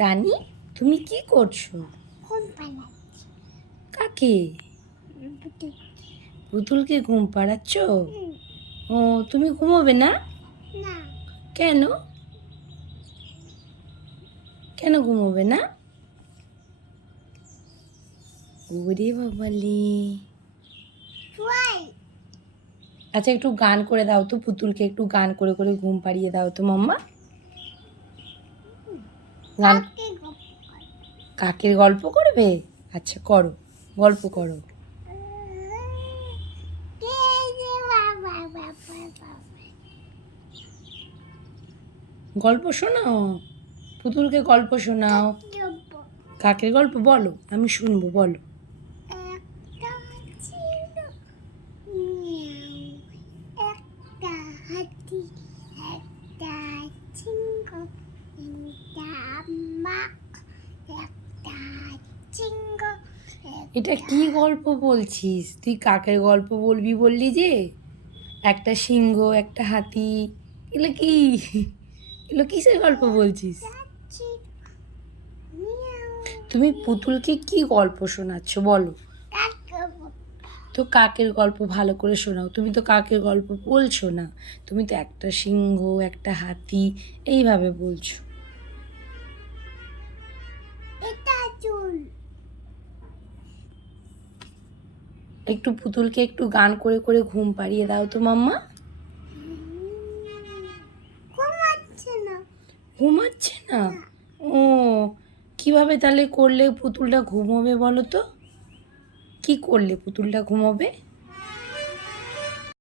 তানি, তুমি কি করছো? কাকে? পুতুলকে ঘুম পাড়াচ্ছ? ও, তুমি ঘুমোবে না? কেন? কেন ঘুমোবে না? ওরে বাবালি। আচ্ছা, একটু গান করে দাও তো, পুতুলকে একটু গান করে করে ঘুম পাড়িয়ে দাও তো মাম্মা। গান। কাকের গল্প করবে? আচ্ছা, করো, গল্প করো। গল্প শোনাও, পুতুলকে গল্প শোনাও। কাকের গল্প বলো, আমি শুনবো, বলো। এটা কি গল্প বলছিস তুই? কাকের গল্প বলবি বললি যে, একটা সিংহ একটা হাতি, এগুলো কি? এগুলো কিসের গল্প বলছিস? তুমি পুতুলকে কি গল্প শোনাচ্ছ বলো তো? কাকের গল্প ভালো করে শোনাও। তুমি তো কাকের গল্প বলছো না, তুমি তো একটা সিংহ একটা হাতি এইভাবে বলছো। একটু পুতুলকে একটু গান করে করে ঘুম পাড়িয়ে দাও তো মাম্মা। ঘুমাচ্ছে না? ও, কিভাবে তাহলে করলে পুতুলটা ঘুমোবে বলো তো? কি করলে পুতুলটা ঘুমোবে?